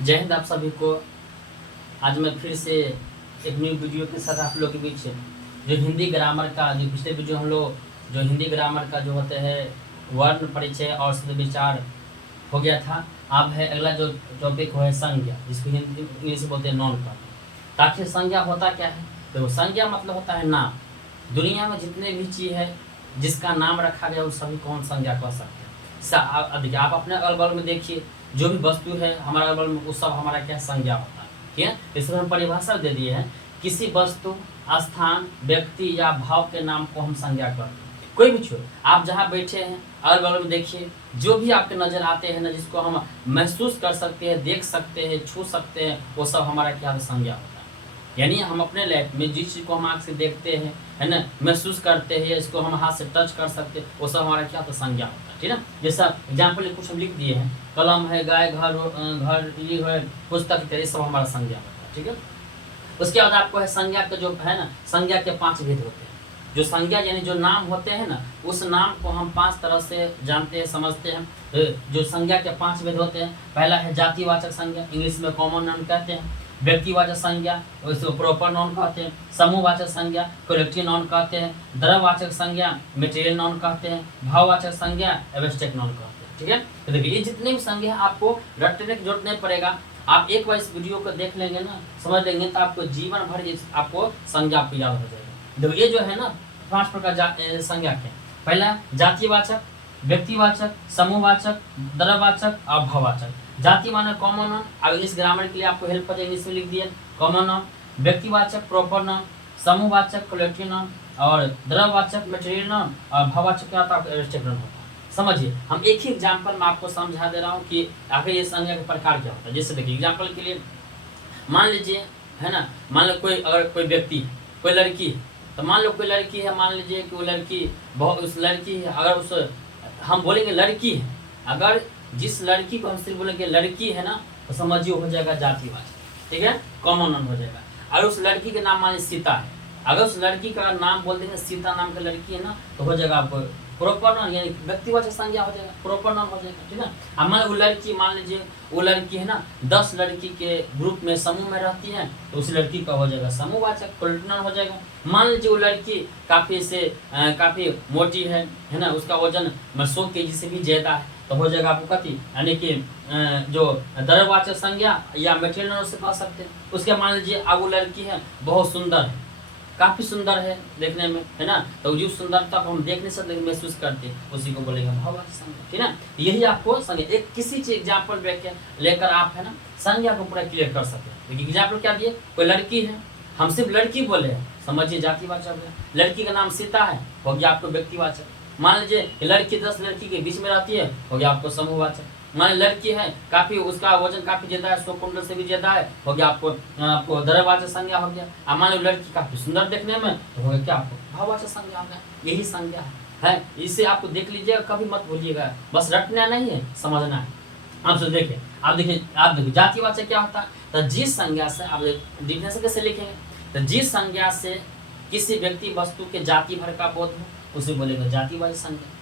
जय हिंद आप सभी को। आज मैं फिर से एक न्यू वीडियो के साथ आप लोग के बीच जो हिंदी ग्रामर का जो पिछले वीडियो हम लोग जो हिंदी ग्रामर का जो होते हैं वर्ण परिचय और शब्द विचार हो गया था। अब है अगला जो टॉपिक है संज्ञा, जिसको हिंदी इंग्लिश बोलते हैं नॉन का। ताकि संज्ञा होता क्या है, तो संज्ञा मतलब होता है नाम। दुनिया में जितने भी चीज़ है जिसका नाम रखा गया उस सभी को हम संज्ञा कह सकते हैं। देखिए आप अपने अगल बगल में देखिए, जो भी वस्तु है हमारे अगल बगल में वो सब हमारा क्या संज्ञा होता है। ठीक है, इसमें हम परिभाषा दे दिए हैं, किसी वस्तु, स्थान, व्यक्ति या भाव के नाम को हम संज्ञा करते हैं। कोई भी छोड़, आप जहाँ बैठे हैं अगल बगल में देखिए, जो भी आपके नजर आते हैं ना, जिसको हम महसूस कर सकते हैं, देख सकते हैं, छू सकते हैं, वो सब हमारा क्या संज्ञा होता है। यानी हम अपने लाइफ में जिस चीज़ को हम आँख से देखते हैं, है ना, महसूस करते हैं, इसको हम हाथ से टच कर सकते हैं, वो सब हमारा क्या होता है, संज्ञा होता है। ठीक है ना, जैसा एग्जाम्पल कुछ हम लिख दिए हैं, कलम है, गाय, घर, घर ये है, पुस्तक इत्यादि सब हमारा संज्ञा होता है। ठीक है, उसके बाद आपको है संज्ञा का जो है ना, संज्ञा के 5 भेद होते हैं। जो संज्ञा यानी जो नाम होते हैं ना, उस नाम को हम 5 तरह से जानते हैं, समझते हैं। जो संज्ञा के 5 भेद होते हैं, पहला है जातिवाचक संज्ञा, इंग्लिश में कॉमन नाउन कहते हैं। व्यक्तिवाचक संज्ञा, उसको प्रॉपर नाउन कहते हैं। समूहवाचक संज्ञा, कलेक्टिव नाउन कहते हैं। द्रव्यवाचक संज्ञा, मटेरियल नाउन कहते हैं। भाववाचक संज्ञा, एब्स्ट्रैक्ट नाउन कहते हैं। ठीक है, तो देखिए ये जितने भी संज्ञा आपको रटने की जरूरत नहीं पड़ेगा। आप एक बार इस वीडियो को देख लेंगे ना, समझ लेंगे, तो आपको जीवन भर आपको संज्ञा आपको याद हो जाएगा। देखो ये जो है ना 5 प्रकार संज्ञा के, पहला जातिवाचक, व्यक्तिवाचक, समूहवाचक, द्रव्यवाचक और भाववाचक। जाति माने कॉमन नाउन, अब इंग्लिश ग्रामर के लिए आपको हेल्प हो जाएगी, इंग्लिश में लिख दिए कॉमन नाउन। व्यक्तिवाचक प्रॉपर नाउन, समूहवाचक कलेक्टिव नाउन और द्रव्यवाचक मटेरियल नाउन और भाववाचक क्या होता है, एब्स्ट्रैक्ट नाउन होता है। समझिए, हम एक ही एग्जांपल में आपको समझा दे रहा हूँ कि आखिर ये संज्ञा के प्रकार क्या होता है। जैसे देखिए एग्जाम्पल के लिए मान लीजिए, है ना, मान लो कोई अगर कोई व्यक्ति, कोई लड़की है, तो मान लो कोई लड़की है, मान लीजिए कि वो लड़की बहुत, उस लड़की है, अगर उस हम बोलेंगे लड़की है, अगर जिस लड़की को हम सिर्फ बोलेंगे लड़की है ना, तो समझिए हो जाएगा जातिवाचक। ठीक है, कॉमन नाउन हो जाएगा। और उस लड़की के नाम मान सीता है, अगर उस लड़की का नाम बोल देंगे सीता नाम की लड़की है ना, तो हो जाएगा आपको प्रॉपर नाउन, यानी व्यक्तिवाचक संज्ञा हो जाएगा, प्रॉपर नाउन हो जाएगा। ठीक है, अब मान वो लड़की, मान लीजिए वो लड़की है ना 10 लड़की के ग्रुप में समूह में रहती है, तो उस लड़की का हो जाएगा समूहवाचक, कलेक्टिव नाउन हो जाएगा। मान लीजिए वो लड़की काफ़ी मोटी है ना, उसका वजन 100 kg से भी ज़्यादा है, तो हो जाएगा आपको कथी, यानी कि जो द्रव्यवाचक संज्ञा या मटेरियल नाउन से कह सकते हैं। उसके मान लीजिए अब वो लड़की है बहुत सुंदर है, काफ़ी सुंदर है देखने में, है ना, तो जो सुंदरता को हम देख नहीं सकते, महसूस करते हैं, उसी को बोलेंगे भाववाचक संज्ञा। ठीक है ना, यही आपको संज्ञा, एक किसी चीज एग्जाम्पल लेकर आप है ना संज्ञा को पूरा क्लियर कर सकते हैं। देखिए एग्जाम्पल क्या दिए, कोई लड़की है, हम सिर्फ लड़की बोले हैं, समझिए जातिवाचक है। लड़की का नाम सीता है, हो गया आपको व्यक्तिवाचक। मान लीजिए लड़की 10 लड़की के बीच में रहती है, हो गया आपको समूहवाचक। मान लड़की है काफ़ी, उसका वजन काफ़ी ज़्यादा है, 100 कुंटल से भी ज़्यादा है, हो गया आपको द्रव्यवाचक संज्ञा हो गया। अब मान लो लड़की काफ़ी सुंदर देखने में, तो हो गया क्या, आपको भाववाचक संज्ञा हो गया। यही संज्ञा है, इसे आपको देख लीजिएगा, कभी मत भूलिएगा, बस रटना नहीं है, समझना है। आप देखिए जातिवाचक क्या होता है, तो जिस संज्ञा से आप डिफिनेशन कैसे लिखेंगे, तो जिस संज्ञा से किसी व्यक्ति वस्तु के जाति भर का बोध हो, उसे बोलेगा जातिवाचक संज्ञा।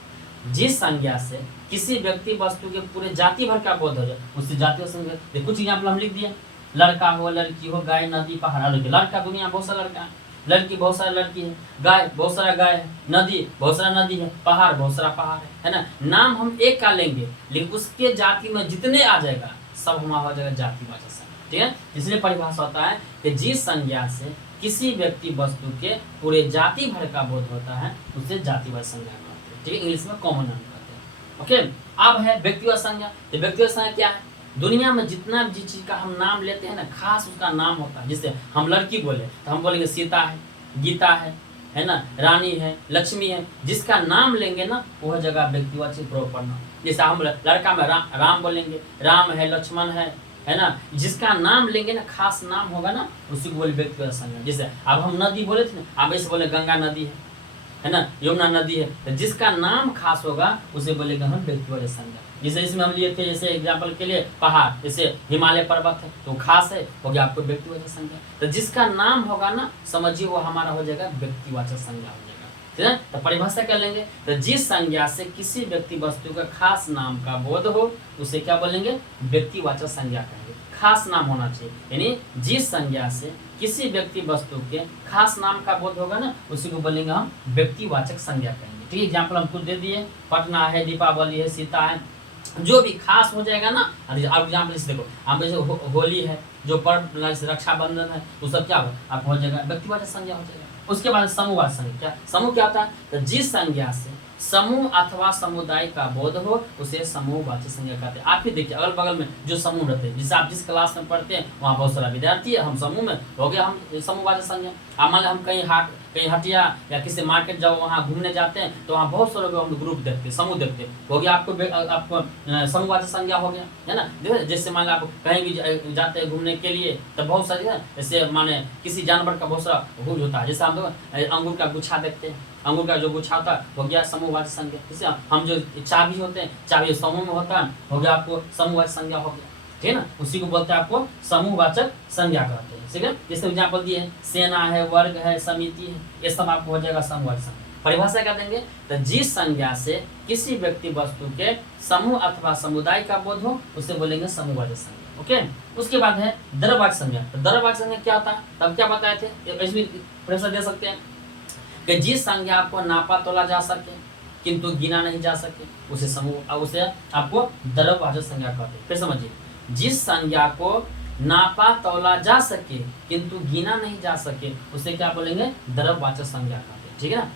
जिस संज्ञा से किसी व्यक्ति वस्तु के पूरे जाति भर का बोध हो जाए, उससे जातिवाचक संज्ञा। कुछ एग्जाम्पल हम लिख दिए, लड़का हो, लड़की हो, गाय, नदी, पहाड़। लड़का दुनिया में बहुत सारा लड़का है, लड़की बहुत सारा लड़की है, गाय बहुत सारा गाय है, नदी बहुत सारा नदी है, पहाड़ बहुत सारा पहाड़ है ना। नाम हम एक का लेंगे, लेकिन उसके जाति में जितने आ जाएगा सब हमारा हो जाएगा जातिवाचक संज्ञा। ठीक है, इसलिए परिभाषा होता है कि जिस संज्ञा से किसी व्यक्ति वस्तु के पूरे जाति भर का बोध होता है, उससे जातिवाचक संज्ञा कहते हैं। ठीक है, इंग्लिश में कॉमन नाउन कहते हैं। ओके, अब है व्यक्तिगत संज्ञा। तो व्यक्तिगत संज्ञा क्या है, दुनिया में जितना जिस चीज का हम नाम लेते हैं ना, खास उसका नाम होता है। जैसे हम लड़की बोले तो हम बोलेंगे सीता है, गीता है ना, रानी है, लक्ष्मी है। जिसका नाम लेंगे ना वह जगह व्यक्तिवाचक प्रॉपर नाम। जैसे हम लड़का में राम बोलेंगे, राम है, लक्ष्मण है ना, जिसका नाम लेंगे ना, खास नाम होगा ना, उसी को बोले व्यक्तिगत संज्ञा। जैसे अब हम नदी बोले थे ना, आप ऐसे बोले गंगा नदी है ना, यमुना नदी है, तो जिसका नाम खास होगा उसे बोलेगा हम व्यक्तिगत संज्ञा। जैसे इसमें हम लिए थे, जैसे एग्जाम्पल के लिए पहाड़, जैसे हिमालय पर्वत है तो खास है, हो गया आपको व्यक्तिवाचक संज्ञा। तो जिसका नाम होगा ना, समझिए वो हमारा हो जाएगा व्यक्तिवाचक संज्ञा हो जाएगा। ठीक है, तो परिभाषा कर लेंगे, तो जिस संज्ञा से किसी व्यक्ति वस्तु का खास नाम का बोध हो, उसे क्या बोलेंगे, व्यक्तिवाचक संज्ञा कहेंगे। खास नाम होना चाहिए, यानी जिस संज्ञा से किसी व्यक्ति वस्तु के खास नाम का बोध होगा ना, उसी को बोलेंगे हम व्यक्तिवाचक संज्ञा कहेंगे। ठीक है, एग्जाम्पल हम कुछ दे दिए, पटना है, दीपावली है, सीता है, जो भी खास हो जाएगा ना। अब एग्जाम्पल जैसे देखो, हम जैसे होली है, जो पर्व रक्षाबंधन है, वो सब क्या होगा, आप हो जाएगा व्यक्तिवाचक संज्ञा हो जाएगा। उसके बाद समूहवाचक संज्ञा, समूह क्या होता है, तो जिस संज्ञा से समूह अथवा समुदाय का बोध हो उसे समूहवाचक संज्ञा कहते हैं। आप ही देखिए अगल बगल में जो समूह रहते हैं, जिससे आप जिस क्लास में पढ़ते हैं वहाँ बहुत सारा विद्यार्थी है, हम समूह में हो गया हम समूहवाचक संज्ञा। अब मान लो हम कहीं हटिया या किसी मार्केट जाओ, वहाँ घूमने जाते हैं, तो वहाँ बहुत सारे हम ग्रुप देखते हैं, समूह देखते हैं, हो गया आपको समूहवाचक संज्ञा हो गया, है ना। देखो जैसे मान लो आप कहीं भी जाते हैं घूमने के लिए, तो बहुत सारी जैसे माने किसी जानवर का बहुत सारा हुज होता है, जैसे हम लोग अंगूर का गुच्छा देखते हैं, अंगूर का जो गुच्छा होता है हो गया समूहवाचक संज्ञा। जैसे हम जो चाबी होते हैं, चाबी समूह में होता है, हो गया आपको समूहवाचक संज्ञा हो गया, ठीक है ना। उसी को बोलते हैं आपको समूहवाचक संज्ञा कहते हैं, ठीक है। जैसे एग्जाम्पल दिए, सेना है, वर्ग है, समिति है, ये सब आपको हो जाएगा समूहवाचक संज्ञा। परिभाषा क्या देंगे, तो जिस संज्ञा से किसी व्यक्ति वस्तु के समूह अथवा समुदाय का बोध हो उसे बोलेंगे समूहवाचक संज्ञा। ओके, उसके बाद है द्रव्यवाचक संज्ञा। तो द्रव्यवाचक संज्ञा क्या होता है, तब क्या बताए थे, इसमें परिभाषा दे सकते हैं कि जिस संज्ञा को नापा तोला जा सके किंतु गिना नहीं जा सके उसे समूह, उसे आपको द्रव्यवाचक संज्ञा कहते हैं। फिर समझिए, जिस संज्ञा को नापा तोला जा सके किंतु गिना नहीं जा सके उसे क्या बोलेंगे, द्रव्यवाचक संज्ञा कहते हैं, ठीक है ना।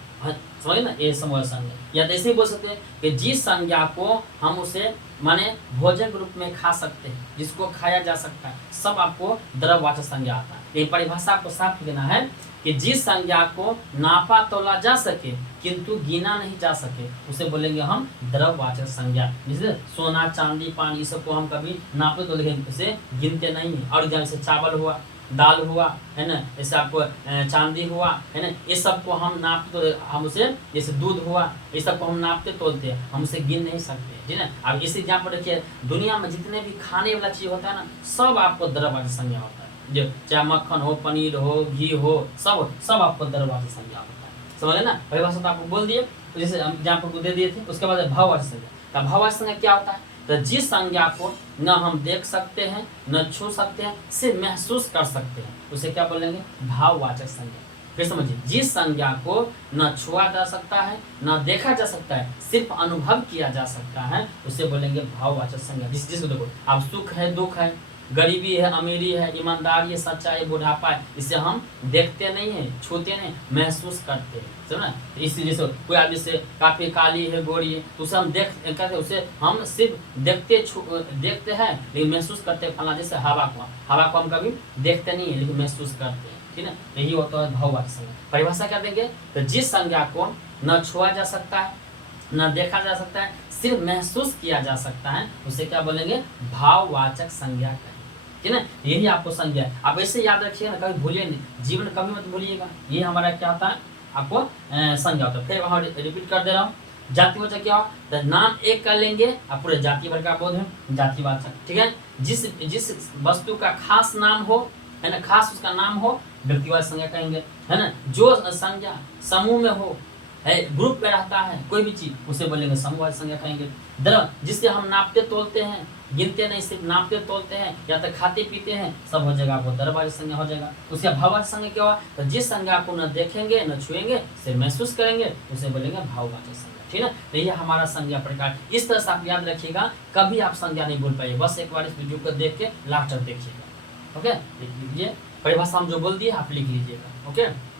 समझे ना, ये समूह संज्ञा। या तो ऐसे ही बोल सकते हैं कि जिस संज्ञा को हम उसे माने भोजन के रूप में खा सकते हैं, जिसको खाया जा सकता है, सब आपको द्रव्यवाचक संज्ञा आता है। ये परिभाषा आपको साफ लिखना है कि जिस संज्ञा को नापा तोला जा सके किंतु गिना नहीं जा सके उसे बोलेंगे हम द्रव्यवाचक संज्ञा। जैसे सोना, चांदी, पानी, ये सबको हम कभी नापते तो लेकिन उसे गिनते नहीं है। और जैसे चावल हुआ, दाल हुआ, है ना, जैसे आपको चांदी हुआ, है ना, ये सबको हम नापते तो हम उसे, जैसे दूध हुआ, ये सबको हम नापते तोलते हैं, हम उसे गिन नहीं सकते, ठीक है। अब इसी एग्जाम्पल देखिए, दुनिया में जितने भी खाने वाला चीज होता है ना, सब आपको द्रव्यवाचक संज्ञा होता है। जो चाहे मक्खन हो, पनीर हो, घी हो, सब आपको द्रव्यवाचक संज्ञा होता है। समझे ना, परिभाषा तो आपको बोल दिए, तो जैसे हम एग्जाम्पल को दे दिए थे। उसके बाद भाववाचक संज्ञा। तो भाववाचक संज्ञा क्या होता है, तो जिस संज्ञा को न हम देख सकते हैं, न छू सकते हैं, सिर्फ महसूस कर सकते हैं, उसे क्या बोलेंगे, भाववाचक संज्ञा। फिर समझिए, जिस संज्ञा को न छुआ जा सकता है, न देखा जा सकता है, सिर्फ अनुभव किया जा सकता है, उसे बोलेंगे भाववाचक संज्ञा। जिसको देखो, अब सुख है, दुख है, गरीबी है, अमीरी है, ईमानदारी है, सच्चाई, बुढ़ापा है, इसे हम देखते नहीं है, छूते नहीं, महसूस करते हैं, समझना। इसलिए जैसे कोई आदमी से काफी काली है, गोरी है, तो उसे हम कहते, उसे हम सिर्फ देखते हैं लेकिन महसूस करते हैं। फला जैसे हवा को हम कभी देखते नहीं है लेकिन महसूस करते हैं, ठीक है। यही होता है भाववाचक संज्ञा। परिभाषा क्या देंगे, तो जिस संज्ञा को न छुआ जा सकता है, न देखा जा सकता है, सिर्फ महसूस किया जा सकता है, उसे क्या बोलेंगे, भाववाचक संज्ञा कहेंगे, ठीक है ना। यही आपको संज्ञा है, आप ऐसे याद रखिएगा, कभी भूलिए नहीं, जीवन कभी मत भूलिएगा। ये हमारा क्या होता है, आपको संज्ञा होता है। फिर वहाँ रिपीट कर दे रहा हूँ, जातिवाचक क्या हो, तो नाम एक कर लेंगे, आप पूरे जाति भर का बोध है जातिवाचक, ठीक है। जिस वस्तु का खास नाम हो, है ना, खास उसका नाम हो, व्यक्तिवाचक संज्ञा कहेंगे, है ना। जो संज्ञा समूह में हो, है, ग्रुप में रहता है कोई भी चीज, उसे बोलेंगे समूहवाचक संज्ञा कहेंगे। जिससे हम नापते तोलते हैं, गिनते नहीं, सिर्फ नापते तोलते हैं या तो खाते पीते हैं, सब हो जाएगा, आपको द्रव्यवाचक संज्ञा हो जाएगा। उसके भाववाचक संज्ञा क्या हुआ, तो जिस संज्ञा को न देखेंगे न छुएंगे, सिर्फ महसूस करेंगे, उसे बोलेंगे भाववाचक संज्ञा, ठीक है। तो ये हमारा संज्ञा प्रकार। इस तरह से आप याद रखिएगा, कभी आप संज्ञा नहीं भूल पाइए। बस एक बार इस वीडियो को देख के लास्ट तक देखिएगा, ओके। लिख लीजिए, परिभाषा हम जो बोल दिए आप लिख लीजिएगा, ओके।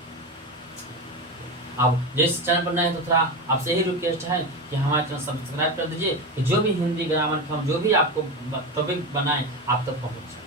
अब जिस चैनल पर नए हैं तो थोड़ा आपसे यही रिक्वेस्ट है कि हमारे चैनल सब्सक्राइब कर दीजिए, कि जो भी हिंदी ग्रामर का हम जो भी आपको टॉपिक बनाएं आप तक पहुंच जाए।